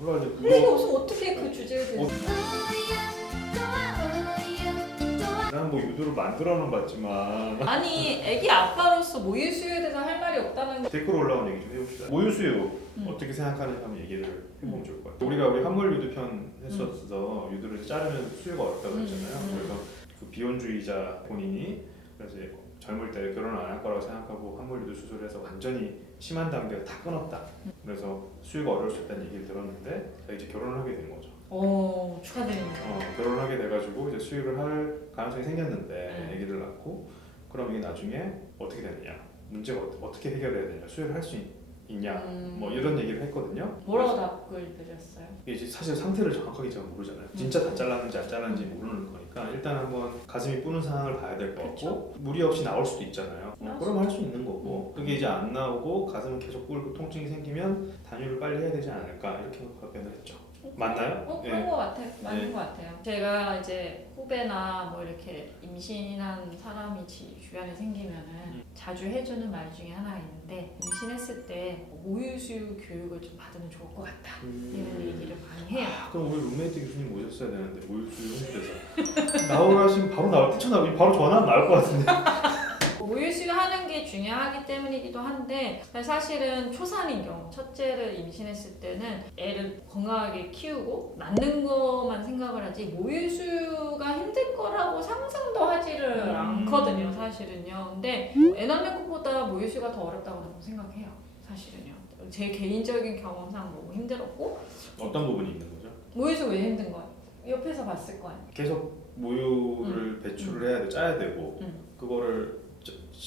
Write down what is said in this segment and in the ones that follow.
몰라요. 그거 근 무슨 어떻게 그 어... 주제를 나는 어... 뭐 유두를 만들어는 봤지만 아니 애기 아빠로서 모유 수유에 대해서 할 말이 없다는 게... 댓글 올라온 얘기 좀 해봅시다 모유 수유 음. 어떻게 생각하는지 한 얘기를 해보면 음. 좋을 것같요 우리가 우리 한물 유두 편했었 유두를 자르면 수유가 어다고 했잖아요 그래서 그 비혼주의자 본인이 음. 그래서 젊을 때 결혼을 안 할 거라고 생각하고 환불리도 수술을 해서 완전히 심한 단계를 다 끊었다. 그래서 수유가 어려울 수 있다는 얘기를 들었는데 이제 결혼을 하게 된 거죠. 오 축하드립니다. 어, 결혼을 하게 돼가지고 이제 수유를 할 가능성이 생겼는데 아기를 낳고 그럼 이게 나중에 어떻게 되느냐 문제가 어떻게 해결해야 되냐 수유를 할 수 있는 냐뭐 음... 이런 얘기를 했거든요 뭐라고 답글 드렸어요? 이제 사실 상태를 정확하게 제가 모르잖아요 진짜 다 잘랐는지 안 잘랐는지 모르는 거니까 일단 한번 가슴이 뿌는 상황을 봐야 될것 그렇죠? 같고 무리 없이 나올 수도 있잖아요 그러 할수 있는 거고 음. 그게 이제 안 나오고 가슴 계속 꿇고 통증이 생기면 단유를 빨리 해야 되지 않을까 이렇게 답변을 했죠 어, 맞나요? 어, 그런 네. 같아요. 맞는 네. 거 같아요. 제가 이제 후배나 뭐 이렇게 임신한 사람이 집, 주변에 생기면은 음. 자주 해주는 말 중에 하나가 있는데 임신했을 때 모유수유 뭐 교육을 좀 받으면 좋을 것 같다 음... 이런 얘기를 많이 해요 아, 그럼 우리 룸메이트 교수님 오셨어야 되는데 모유수유 했을 때서 나오라 시면 바로 나와 뛰쳐나가면 바로 전하면 나올 것 같은데 모유수유 하는 게 중요하기 때문이기도 한데 사실은 초산인 경우 첫째를 임신했을 때는 애를 건강하게 키우고 낳는 것만 생각을 하지 모유수유가 힘들 거라고 상상도 하지를 음. 않거든요 사실은요 근데 애 낳는 것보다 모유수유가 더 어렵다고 저는 생각해요 사실은요 제 개인적인 경험상 뭐 힘들었고 어떤 부분이 있는 거죠? 모유수유 왜 힘든 거예 옆에서 봤을 거 아니에요 계속 모유를 음. 배출을 음. 해야 돼 짜야 되고 음. 그거를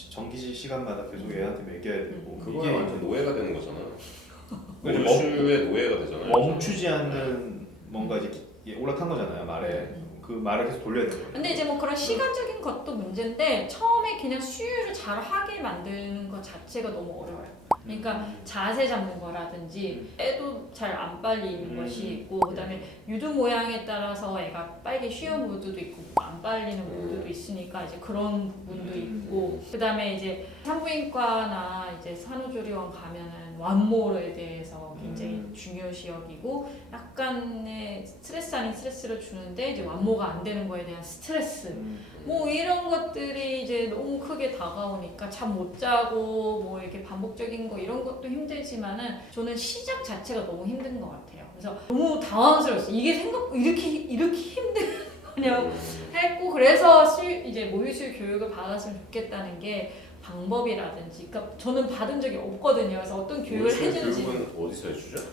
정기지 시간마다 계속 얘한테 매겨야 되고 그게 완전 노예가 되는 거잖아요. 노의 거잖아. 그러니까 노예가 되잖아요. 멈추지 않는 네. 뭔가 이제 올라탄 거잖아요 말에 네. 그 말을 계속 돌려야 돼 근데 이제 뭐 그런 시간적인 것도 문제인데 처음에 그냥 수율을 잘 하게 만드는 것 자체가 너무 어려워요. 그러니까 자세 잡는 거라든지 애도 잘 안 빨리는 응. 것이 있고 그다음에 유두 모양에 따라서 애가 빨게 쉬운 모드도 응. 있고 안 빨리는 모드도 응. 있으니까 이제 그런 부분도 응. 있고 그다음에 이제 산부인과나 이제 산후조리원 가면은 완모에 대해서 굉장히 음. 중요시 여기고 약간의 스트레스 아닌 스트레스를 주는데 이제 완모가 안 되는 거에 대한 스트레스 음. 뭐 이런 것들이 이제 너무 크게 다가오니까 잠 못 자고 뭐 이렇게 반복적인 거 이런 것도 힘들지만은 저는 시작 자체가 너무 힘든 것 같아요 그래서 너무 당황스러웠어요 이게 생각 이렇게 이렇게 힘든 그냥 했고 그래서 이제 모유수 뭐유 교육을 받았으면 좋겠다는 게 방법이라든지 그러니까 저는 받은 적이 없거든요. 그래서 어떤 교육을 해 주는지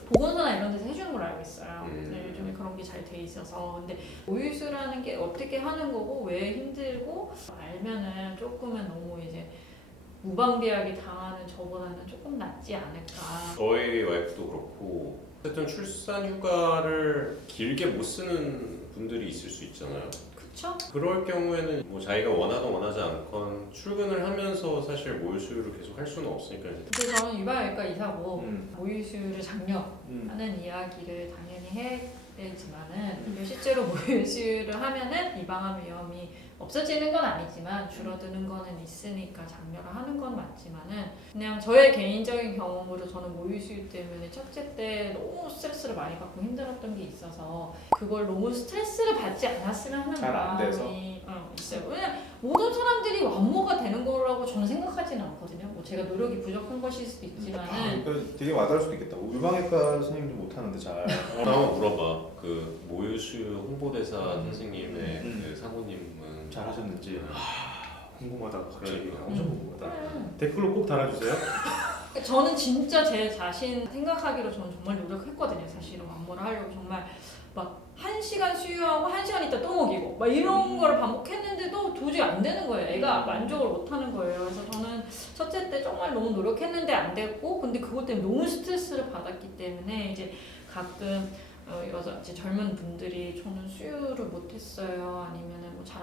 보건소나 이런 데서 해 주는 걸 알고 있어요. 음. 요즘에 그런 게 잘 돼 있어서. 근데 우유수라는 게 어떻게 하는 거고 왜 힘들고 알면은 조금은 너무 이제 무방비하게 당하는 저보다는 조금 낫지 않을까? 저희 와이프도 그렇고 어쨌든 출산 휴가를 길게 못 쓰는 분들이 있을 수 있잖아요. 그쵸? 그럴 경우에는 뭐 자기가 원하든 원하지 않건 출근을 하면서 사실 모유수유를 계속 할 수는 없으니까 이제. 근데 저는 유발과 이사고 뭐 음. 모유수유를 장려하는 음. 이야기를 당연히 해지만은 실제로 모유수유를 하면은 이방암 위험이 없어지는 건 아니지만 줄어드는 음. 거는 있으니까 장려를 하는 건 맞지만은 그냥 저의 개인적인 경험으로 저는 모유수유 때문에 첫째 때 너무 스트레스를 많이 받고 힘들었던 게 있어서 그걸 너무 스트레스를 받지 않았으면 하는 아니, 마음이 어, 있어요. 왜냐면 모든 사람들이 완모가 되는 거라고 저는 생각하지는 않거든요. 뭐 제가 노력이 부족한 것일 수도 있지만 아, 그 되게 와닿을 수도 있겠다. 울방외과 음. 선생님도 못하는데 잘. 한번 물어봐. 그 모유수유 홍보대사 음. 선생님의 음. 그님은 잘 하셨는지 궁금하다 갑자 엄청 음. 궁금하다 음. 댓글로 꼭 달아주세요 저는 진짜 제 자신 생각하기로 저는 정말 노력했거든요 사실은 안무를 하려고 정말 막한 시간 수유하고 한 시간 있다 또 먹이고 막 이런 음. 반복했는데도 도저히 안 되는 거예요 애가 만족을 못 하는 거예요 그래서 저는 첫째 때 정말 너무 노력했는데 안 됐고 근데 그것 때문에 너무 스트레스를 받았기 때문에 이제 가끔 어, 여섯, 이제 젊은 분들이 저는 수유를 못했어요 아니면은 뭐 잘,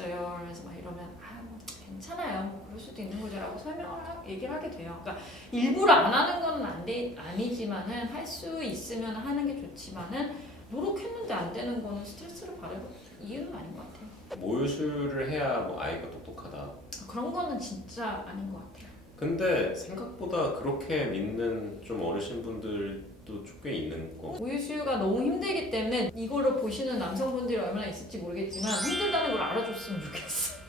들었어요. 그래서 막 이러면 아 괜찮아요. 뭐 그럴 수도 있는 거죠라고 설명을 얘기를 하게 돼요. 그러니까 일부러 안 하는 건안 아니지만은 할 수 있으면 하는 게 좋지만은 노력했는데 안 되는 거는 스트레스를 받을 이유는 아닌 것 같아요. 모유수유를 해야 뭐 아이가 똑똑하다. 그런 거는 진짜 아닌 것 같아요. 근데 생각보다 그렇게 믿는 좀 어르신 분들 또꽤 있는 거. 우유 수유가 너무 힘들기 때문에 이거를 보시는 남성분들이 얼마나 있을지 모르겠지만 힘들다는 걸 알아줬으면 좋겠어.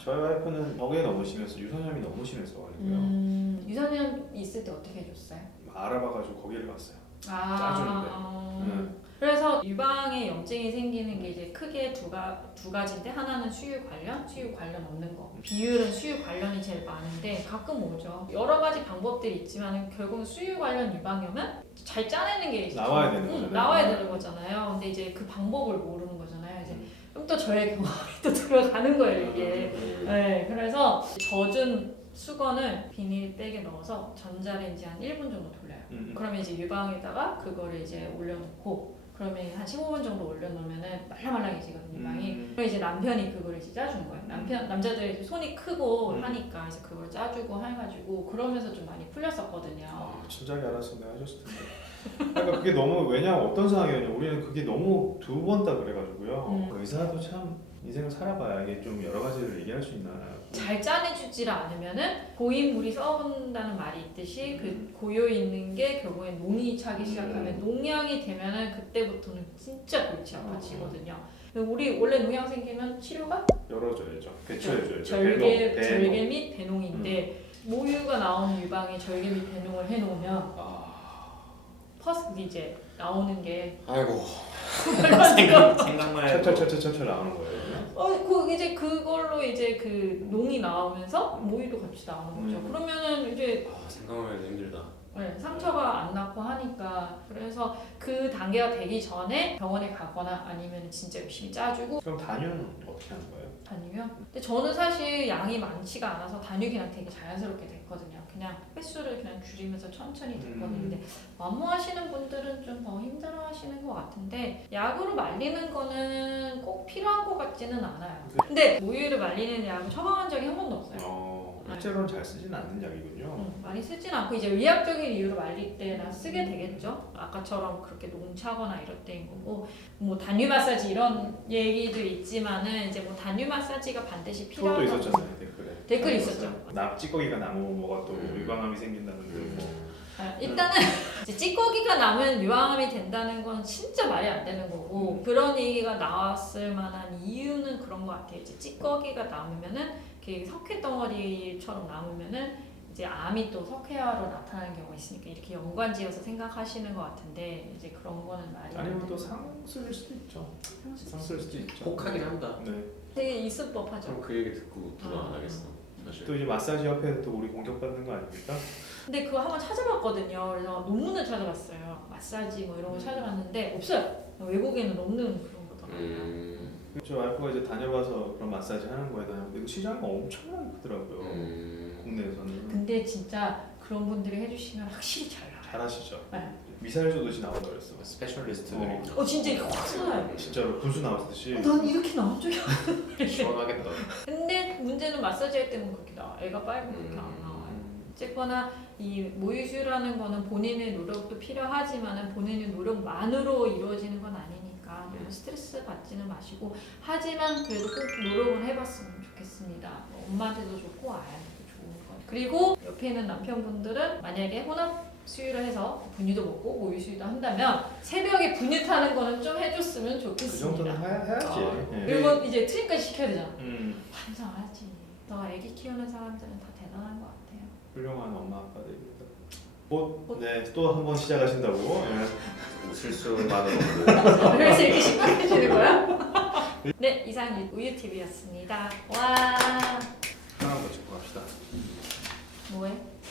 저희 와이프는 먹에 너무 심해서 유산염이 너무 심해서 걸리고요. 유산염 있을 때 어떻게 해줬어요? 알아봐가지고 거기를 갔어요. 아~ 어, 음. 그래서 유방에 염증이 생기는 게 음. 이제 크게 두가 두 가지인데 하나는 수유 관련, 수유 관련 없는 거. 비율은 수유 관련이 제일 많은데 가끔 오죠. 여러 가지 방법들이 있지만 결국은 수유 관련 유방염은 잘 짜내는 게 나와야 좋고. 되는 거잖아요. 음, 나와야 되는 거잖아요. 근데 이제 그 방법을 모르는 거잖아요. 이제 그럼 또 저의 경험또 들어가는 거예요 이게. 네, 그래서 젖은 수건을 비닐백에 넣어서 전자레인지 한 1분 정도 돌려요. 음, 음. 그러면 이제 유방에다가 그거를 이제 올려놓고 그러면 한 15분 정도 올려놓으면 말랑말랑해지거든요, 유방이. 음, 음. 그럼 이제 남편이 그거를 짜준 거예요. 남편 남자들이 손이 크고 음. 하니까 이제 그걸 짜주고 해가지고 그러면서 좀 많이 풀렸었거든요. 아, 진작에 알았으면 하셨을 텐데. 그러니까 그게 너무 왜냐 어떤 상황이었냐 우리는 그게 너무 두 번 다 그래가지고요 음. 의사도 참 인생을 살아봐야 이게 좀 여러 가지를 얘기할 수 있나요? 잘 짜내주질 않으면은 고인물이 써온다는 말이 있듯이 음. 그 고여 있는 게 결국엔 농이 차기 음. 시작하면 음. 농약이 되면은 그때부터는 진짜 골치 아파지거든요. 아, 우리 원래 농약 생기면 치료가 열어줘야죠. 대처해줘야죠. 어, 절개, 배농. 절개 및 배농인데 음. 모유가 나온 유방에 절개 및 배농을 해놓으면 아. 퍼스 이제 나오는 게 아이고 생각, 생각만 해도 철철철철철 나오는 거예요? 어그 이제 그걸로 이제 그 농이 나오면서 모유도 같이 나오는 거죠. 음. 그러면은 이제 아 생각만 해도 힘들다. 네, 상처가 안 낫고 하니까 그래서 그 단계가 되기 전에 병원에 가거나 아니면 진짜 열심히 짜주고 그럼 단유는 어떻게 하는 거예요? 다니요? 근데 저는 사실 양이 많지가 않아서 다니기랑 되게 자연스럽게 됐거든요. 그냥 횟수를 그냥 줄이면서 천천히 됐거든요. 완무하시는 음. 분들은 좀 더 힘들어하시는 것 같은데 약으로 말리는 거는 꼭 필요한 것 같지는 않아요. 근데 모유를 말리는 약 처방한 적이 한 번도 없어요. 어, 실제로잘 쓰지는 않는 약이군요. 음. 쓰진 않고 이제 위약적인 이유로 말릴 때나 쓰게 되겠죠. 아까처럼 그렇게 농차거나 이럴 때인 거고 뭐 단위 마사지 이런 얘기도 있지만은 이제 뭐 단위 마사지가 반드시 필요한 것도 있었잖댓글 있었죠. 나 찌꺼기가 나무 뭐가 또 음. 유방암이 생긴다는 거. 뭐. 일단은 찌꺼기가 나면 유황암이 된다는 건 진짜 말이 안 되는 거고 그런 얘기가 나왔을 만한 이유는 그런 것 같아요. 이제 찌꺼기가 나면은 그 석회 덩어리처럼 나오면은 이제 암이 또 석회화로 나타나는 경우 가 있으니까 이렇게 연관지어서 생각하시는 것 같은데 이제 그런 거는 응. 말이 아니면 또 상술일 수도 있죠. 상술 상술일 수도 있죠. 복하긴 한다. 네. 되게 있을 법하죠. 그럼 그 얘기 듣고 두번 아. 하겠어. 아. 또 이제 마사지 협에서또 우리 공격받는 거 아닙니까? 근데 그거 한번 찾아봤거든요. 그래서 논문을 찾아봤어요. 마사지 뭐 이런 거 음. 찾아봤는데 없어요. 외국에는 없는 그런 거더라고요. 음. 저 와이프가 이제 다녀봐서 그런 마사지 하는 거에 다녀봤 시장이 엄청 많더라고요. 음. 근데, 저는... 근데 진짜 그런 분들이 해주시면 확실히 잘나 잘하시죠. 네. 미사일 조듯이 나온다 그랬어. 스페셜리스트들 어. 어. 진짜 확살요 어, 진짜 진짜 진짜로 군수 나왔듯이. 아, 난 이렇게 나온 줄이야. 시원하겠다. 근데 문제는 마사지 할 때는 그렇나 애가 빨고 그나 음... 어쨌거나 이모유수라는 거는 본인의 노력도 필요하지만 본인의 노력만으로 이루어지는 건 아니니까 네. 너무 스트레스 받지는 마시고 하지만 그래도 꼭 노력을 해봤으면 좋겠습니다. 뭐 엄마한테도 좋고 아야. 그리고 옆에 있는 남편분들은 만약에 혼합 수유를 해서 분유도 먹고 모유 수유도 한다면 새벽에 분유 타는 거는 좀 해줬으면 좋겠습니다. 그 정도는 해, 해야지. 아, 네. 그리고 이제 트윙까지 시켜야 되잖아. 반성하지. 너가 아기 키우는 사람들은 다 대단한 것 같아요. 훌륭한 엄마 아빠들입니다. 네, 또 한 번 시작하신다고 네. 웃을 수만으로도 그럴 수 있게 시작해주는 거야? 네 이상 우유 TV였습니다. 와. 하나 더짚고 갑시다. 喂。不会